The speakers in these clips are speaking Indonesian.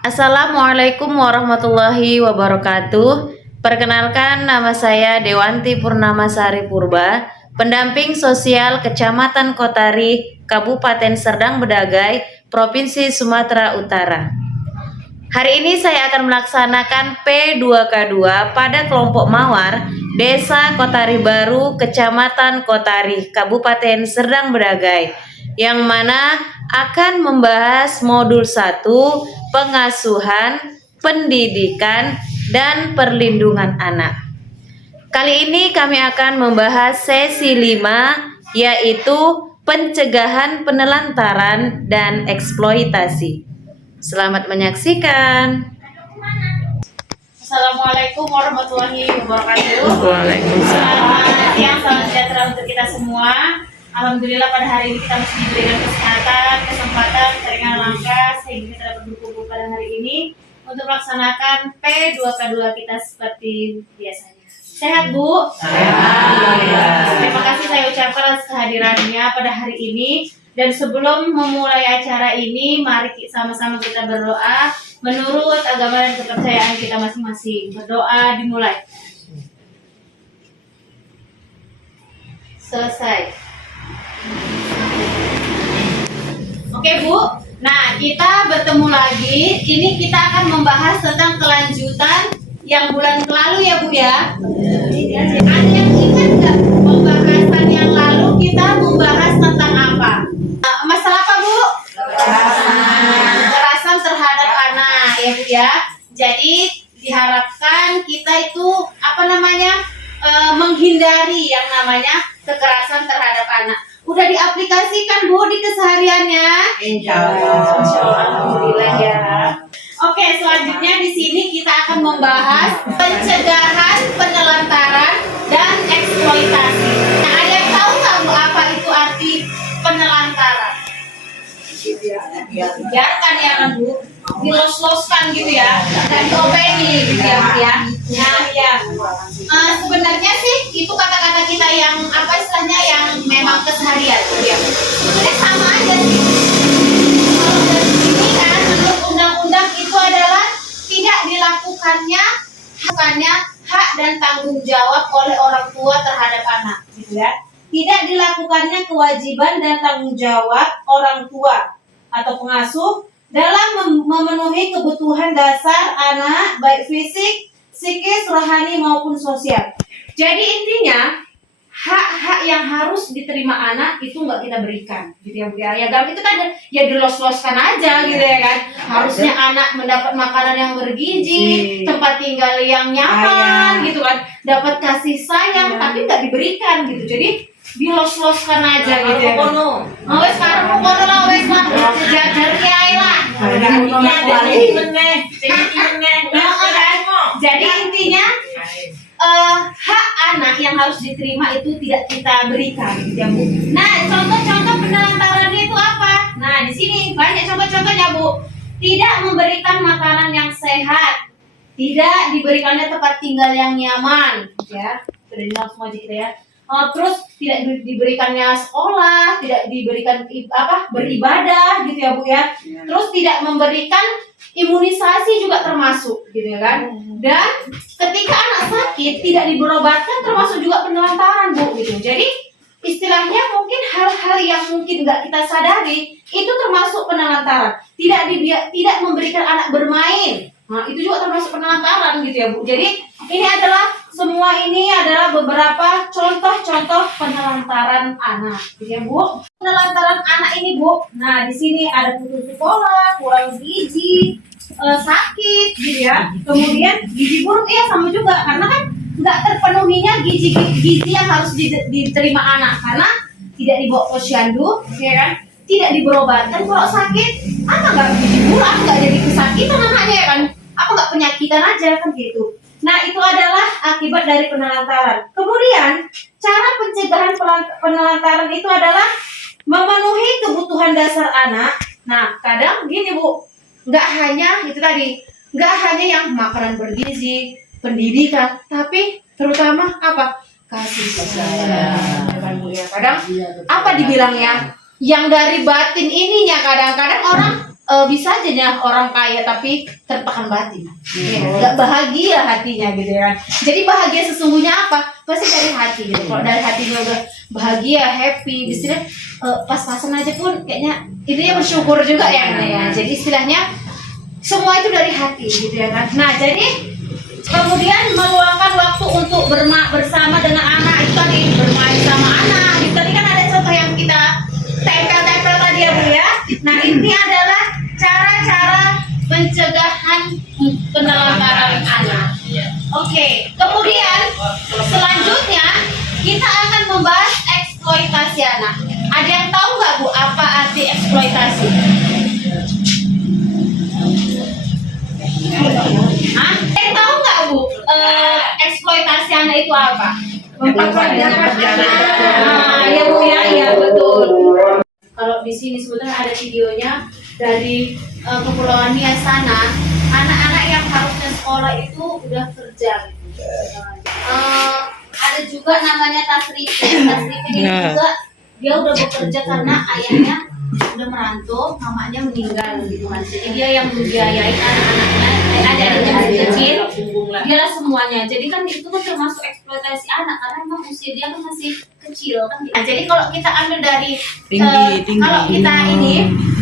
Assalamualaikum warahmatullahi wabarakatuh. Perkenalkan, nama saya Dewanti Purnamasari Purba, pendamping sosial Kecamatan Kotari, Kabupaten Serdang Bedagai, Provinsi Sumatera Utara. Hari ini saya akan melaksanakan P2K2 pada kelompok Mawar, Desa Kotari Baru, Kecamatan Kotari, Kabupaten Serdang Bedagai, yang mana akan membahas modul 1, pengasuhan, pendidikan, dan perlindungan anak. Kali ini kami akan membahas sesi 5, yaitu pencegahan penelantaran dan eksploitasi. Selamat menyaksikan. Assalamualaikum warahmatullahi wabarakatuh. Waalaikumsalam. Salam sejahtera untuk kita semua. Alhamdulillah pada hari ini kita masih diberikan kesehatan, kesempatan, keringan langkah sehingga kita dapat berkumpul pada hari ini untuk melaksanakan P2K2 kita seperti biasanya. Sehat, Bu? Sehat. Terima kasih saya ucapkan atas kehadirannya pada hari ini. Dan sebelum memulai acara ini, mari sama-sama kita berdoa menurut agama dan kepercayaan kita masing-masing. Berdoa dimulai. Selesai. Oke, Bu. Nah, kita bertemu lagi. Ini kita akan membahas tentang kelanjutan yang bulan lalu ya, Bu ya. Ada yang ingat nggak pembahasan yang lalu kita membahas tentang apa? Masalah apa, Bu? Kekerasan terhadap anak ya, Bu ya. Jadi diharapkan kita itu menghindari yang namanya kekerasan terhadap anak. Udah diaplikasikan, Bu, di kesehariannya? Insya Allah. Alhamdulillah ya. Oke, selanjutnya di sini kita akan membahas pencegahan penelantaran dan eksploitasi. Nah, ada yang tahu nggak, Bu, apa itu arti penelantaran? Biarkan ya kan, Bu, dilos-loskan gitu ya, dan diopeni gitu ya, Bu ya. Nah ya, sebenarnya sih itu kata-kata kita yang istilahnya yang memang keseharian gitu ya. Sebenarnya sama aja sih. Kalau dari sini kan menurut undang-undang itu adalah tidak dilakukannya hak dan tanggung jawab oleh orang tua terhadap anak gitu ya. Tidak dilakukannya kewajiban dan tanggung jawab orang tua atau pengasuh dalam memenuhi kebutuhan dasar anak baik fisik, psikis, rohani maupun sosial. Jadi intinya hak-hak yang harus diterima anak itu nggak kita berikan, gitu ya, Bu ya. Ya itu kan ya dilos-loskan aja gitu ya kan. Harusnya anak mendapat makanan yang bergizi, tempat tinggal yang nyaman gitu kan, dapat kasih sayang, tapi nggak diberikan gitu. Jadi dilos-loskan aja gitu ya. Wes karep kono lah wes mah sejajar kiai lah. Jadi intinya hak anak yang harus diterima itu tidak kita berikan, ya Bu. Nah, contoh-contoh penelantarannya itu apa? Nah, di sini banyak contoh-contohnya, Bu. Tidak memberikan makanan yang sehat, tidak diberikannya tempat tinggal yang nyaman, ya. Sudah langsung aja kita ya. Terus tidak diberikannya sekolah, tidak diberikan beribadah gitu ya, Bu ya. Terus tidak memberikan imunisasi juga termasuk gitu ya kan. Dan ketika anak sakit tidak diberobatkan termasuk juga penelantaran, Bu gitu. Jadi istilahnya mungkin hal-hal yang mungkin nggak kita sadari itu termasuk penelantaran. Tidak memberikan anak bermain. Nah, itu juga termasuk penelantaran gitu ya, Bu. Jadi semua ini adalah beberapa contoh-contoh penelantaran anak, gitu ya, Bu. Penelantaran anak ini, Bu. Nah, di sini ada putus sekolah, kurang gizi, sakit, gitu ya. Kemudian gizi buruk, sama juga, karena kan nggak terpenuhinya gizi yang harus diterima anak, karena tidak dibawa posyandu, ya kan? Tidak diberobatkan kalau sakit, anak nggak gizi buruk, nggak jadi kesakitan anaknya, ya kan? Aku nggak penyakitan aja kan gitu. Nah, itu adalah akibat dari penelantaran. Kemudian, cara pencegahan penelantaran itu adalah memenuhi kebutuhan dasar anak. Nah, kadang gini, Bu, nggak hanya yang makanan bergizi, pendidikan, tapi terutama apa? Kasih sayang. Kadang apa dibilangnya? Yang dari batin ininya kadang-kadang orang bisa aja ya orang kaya tapi tertekan batin, ya, nggak bahagia hatinya gitu ya kan. Jadi bahagia sesungguhnya apa? Pasti dari hati gitu. Kalau dari hatinya udah bahagia, happy, istilahnya pas-pasan aja pun kayaknya intinya bersyukur juga ya. Jadi istilahnya semua itu dari hati gitu ya kan. Nah jadi kemudian meluangkan waktu untuk bersama dengan anak itu tadi, bermain sama anak. Itu tadi kan ada contoh yang kita tempel-tempel tadi ya Bu ya. Nah ini adalah cara-cara pencegahan penelantaran anak. Oke, kemudian selanjutnya kita akan membahas eksploitasi anak. Ada yang tahu nggak Bu apa arti eksploitasi? Hah? Tahu nggak Bu eksploitasi anak itu apa? Ya Bu ya, ya betul. Kalau di sini sebenarnya ada videonya dari Kepulauan Nias sana, anak-anak yang harusnya sekolah itu udah kerja. Ada juga namanya Tasripin. Tasripin ini juga dia udah bekerja karena ayahnya udah merantau, mamanya meninggal gitu kan. Jadi dia yang membiayai anak-anaknya, adik-adiknya masih kecil, dialah semuanya. Jadi kan itu kan termasuk eksploitasi anak karena memang usia dia kan masih kecil kan. Nah, jadi kalau kita ambil dari kalau kita ini,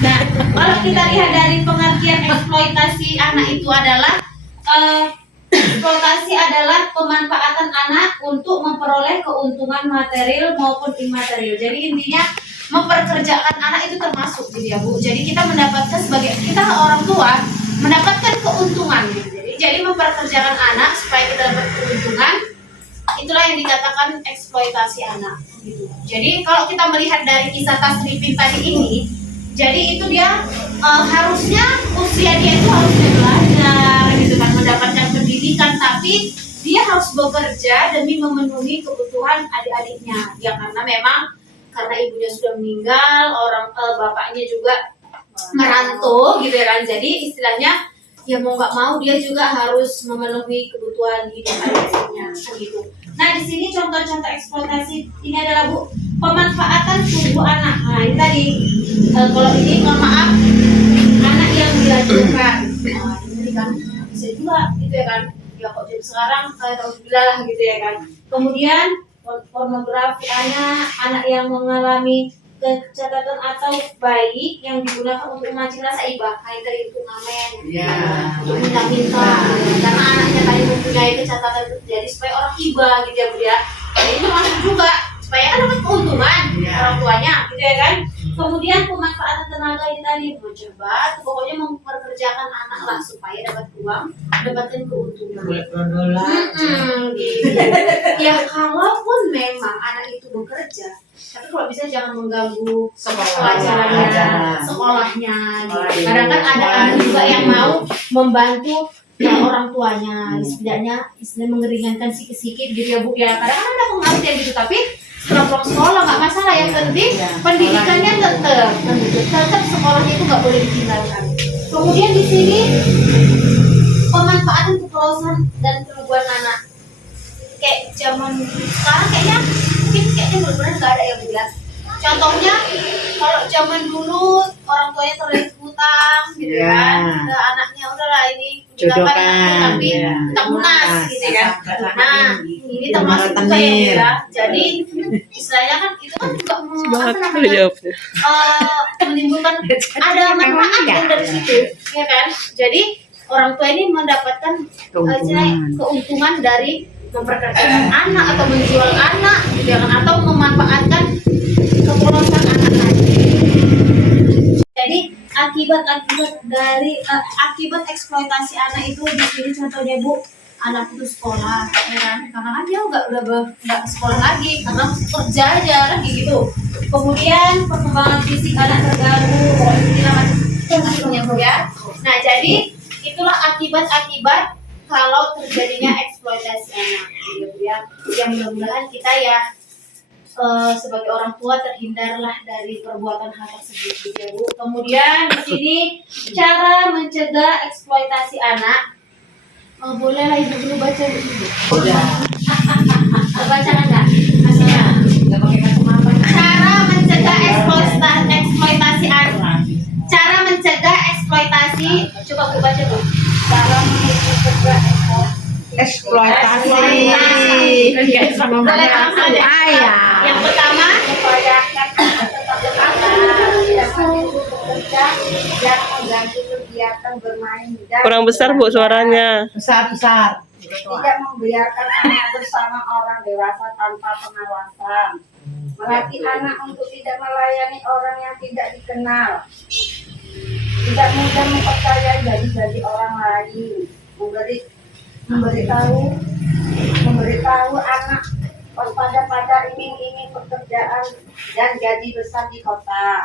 nah kalau kita lihat dari pengertian eksploitasi anak itu adalah eksploitasi adalah pemanfaatan anak untuk memperoleh keuntungan material maupun imaterial. Jadi intinya memperkerjakan anak itu termasuk gitu ya Bu. Jadi kita mendapatkan sebagai kita orang tua mendapatkan keuntungan gitu. Jadi memperkerjakan anak supaya kita dapat keuntungan, itulah yang dikatakan eksploitasi anak gitu. Jadi kalau kita melihat dari kisah Tasripin tadi ini, jadi itu dia harusnya usia dia itu harusnya belajar gitu kan, mendapatkan pendidikan, tapi dia harus bekerja demi memenuhi kebutuhan adik-adiknya. Ya karena memang karena ibunya sudah meninggal, bapaknya juga merantau gitu ya kan. Jadi istilahnya ya mau nggak mau dia juga harus memenuhi kebutuhan hidup adik-adiknya gitu. Nah di sini contoh-contoh eksploitasi ini adalah Bu, pemanfaatan tubuh anak. Nah ini tadi kalau ini mohon maaf anak yang dilahirkan, nah ini kan bisa juga gitu ya kan. Ya kok jadi sekarang tahu lah gitu ya kan. Kemudian pornografi anak yang mengalami kecacatan atau bayi yang digunakan untuk memancing rasa iba, kayak tadi untuk ngamen, untuk minta-minta, karena anaknya tadi mempunyai kecacatan jadi supaya orang iba gitu ya Bu ya. Jadi itu masuk juga supaya kan dapat keuntungan orang tuanya gitu ya kan. Kemudian pemanfaatan tenaga ini tadi mencoba, pokoknya memperkerjakan anak lah supaya dapat uang, dapatkan keuntungan. Gitu. Ya kalaupun memang anak itu bekerja, tapi kalau bisa jangan mengganggu pelajarannya, sekolahnya. Gitu. Kadang kan ada anak juga yang mau membantu orang tuanya, setidaknya mengeringankan sikit-sikit gitu ya Bu ya. Kadang kan ada pengertian gitu, tapi setelah pulang sekolah nggak masalah, yang penting pendidikannya tetap sekolahnya itu nggak boleh ditinggalkan. Kemudian di sini pemanfaatan kepelausan dan keluguan anak. Kayak zaman sekarang kayaknya benar-benar nggak ada ya Bu ya. Contohnya kalau zaman dulu orang tuanya terlilit hutang gitu kan, anaknya udahlah ini jodohkan tapi tak lunas gitu kan. Nah ini termasuk juga ya Bu ya. Jadi istilahnya kan itu kan juga menimbulkan ada manfaat yang dari situ ya kan. Jadi orang tua ini mendapatkan keuntungan dari memperkerjakan anak atau menjual anak gitu kan, atau memanfaatkan kepulauan anak tadi. Jadi akibat dari akibat eksploitasi anak itu di sini contohnya Bu, anak putus sekolah ya kan, karena kan dia nggak sekolah lagi karena kerja aja kan gitu. Kemudian perkembangan fisik anak terganggu, akhirnya Bu ya. Nah jadi itulah akibat-akibat kalau terjadinya eksploitasi anak gitu ya. Yang mudah-mudahan kita ya sebagai orang tua terhindarlah dari perbuatan hal tersebut gitu ya Bu. Kemudian di sini cara mencegah eksploitasi anak. Bolehlah Ibu dulu baca dulu. Baca enggak? Aslinya. Enggak pakai kacamata. Cara mencegah eksploitasi anak. Cara mencegah Coba Bu baca Bu. Dalam mencegah Eksploitasi. Boleh langsung deh. Yang pertama, upayakan tetap bekerja dan mengganggu kegiatan bermain dan Kurang besar Bu suaranya. Besar. tidak membiarkan anak bersama orang dewasa tanpa pengawasan. Melatih anak untuk tidak melayani orang yang tidak dikenal. Tidak mudah mempercayai janji-janji orang lain. Memberitahu anak waspada pada iming-iming pekerjaan dan gaji besar di kota.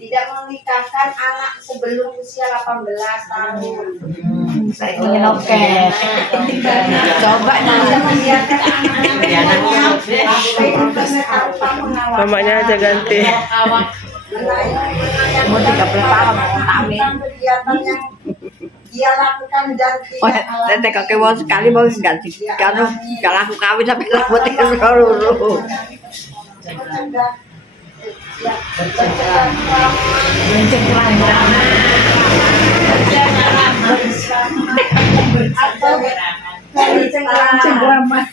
Tidak menikahkan anak sebelum usia 18 tahun. Saya ingin oke. Coba nanti. Tidak membiarkan anak-anak internet tanpa pengawasan. Mamanya aja ganti. Mau 30 tahun kami. Kegiatan yang dia lakukan dan Oh, tidak saya kakek mau sekali mau ganti. Kalau aku kawin sampai rambut itu luru. mencegah atau dari cengkraman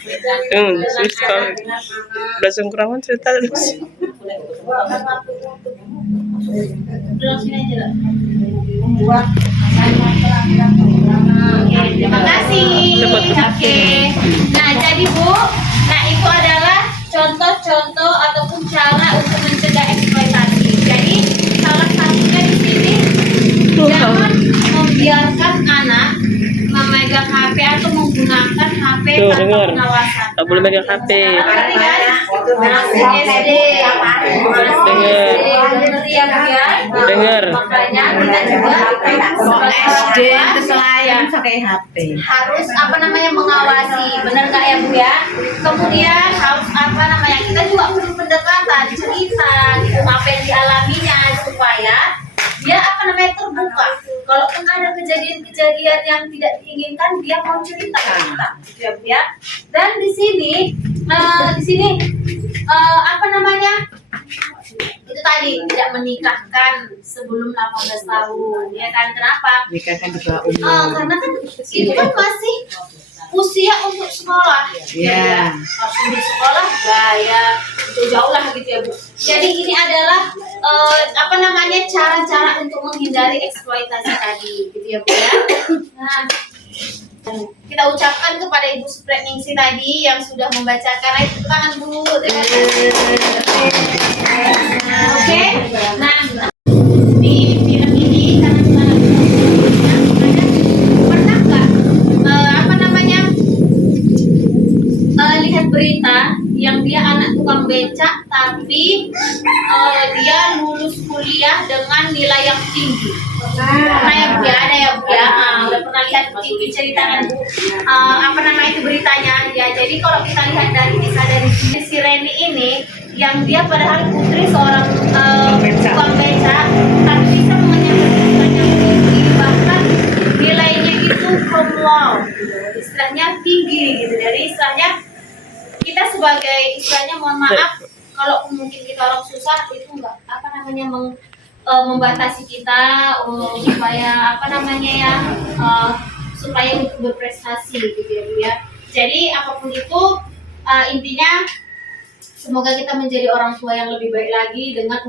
Udah sungkraman cerita terus. duduk sini aja lah. membuat Oke, terima kasih. Cepat. Oke. Nah, jadi Bu, nah itu adalah contoh-contoh ataupun cara untuk mencegah eksploitasi. Jadi salah satunya di sini jangan membiarkan anak memegang HP atau menggunakan HP Tuh, tanpa dengar. pengawasan. Tak boleh megang HP. Ngerti kan? Masih SD. Ngerti ya Bu ya? Dengar. Makanya kita juga sebagai SD orang tua itu selain pakai HP. harus apa namanya mengawasi, benar nggak ya Bu ya? Kemudian harus apa namanya, kita juga perlu pendekatan cerita gitu apa yang dialaminya supaya dia apa namanya terbuka. Kalaupun ada kejadian-kejadian yang tidak diinginkan, dia mau cerita ke kita, gitu ya Bu ya. Dan di sini apa namanya, itu tadi tidak menikahkan sebelum 18 tahun, ya kan? Kenapa? Jika kan di bawah umur. Karena kan itu kan masih usia untuk sekolah. Iya. Harus untuk sekolah ya itu jauh lah gitu ya Bu. Jadi ini adalah apa namanya cara-cara untuk menghindari eksploitasi tadi gitu ya Bu ya. Nah, kita ucapkan kepada Ibu Supretningsih tadi yang sudah membacakan. Ayo tepuk tangan Bu. Terima kasih. Oke. Nah, di film ini karena kita pernah nggak apa namanya lihat berita yang dia anak tukang becak tapi dia lulus kuliah dengan nilai yang tinggi. Pernah ya Bu ya, ada ya Bu ya. Udah pernah lihat TV ceritakan Bu. Apa namanya itu beritanya ya. Jadi kalau kita lihat dari kisah dari si Reni ini, yang dia padahal putri seorang tukang becak, tapi bisa mengenyam pendidikan yang tinggi, bahkan nilainya itu cum laude, istilahnya tinggi gitu. Jadi istilahnya kita sebagai istilahnya mohon maaf kalau mungkin kita orang susah itu enggak apa namanya membatasi kita supaya apa namanya ya supaya untuk berprestasi gitu ya Bu ya. Jadi apapun itu intinya semoga kita menjadi orang tua yang lebih baik lagi dengan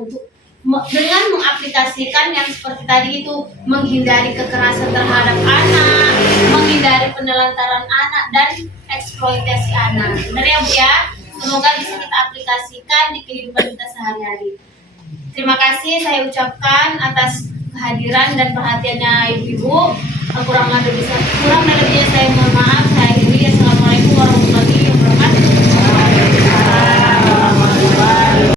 mengaplikasikan yang seperti tadi itu, menghindari kekerasan terhadap anak, menghindari penelantaran anak dan eksploitasi anak. Benar ya Bu ya? Semoga bisa kita aplikasikan di kehidupan kita sehari-hari. Terima kasih saya ucapkan atas kehadiran dan perhatiannya Ibu-ibu. Kurang lebihnya saya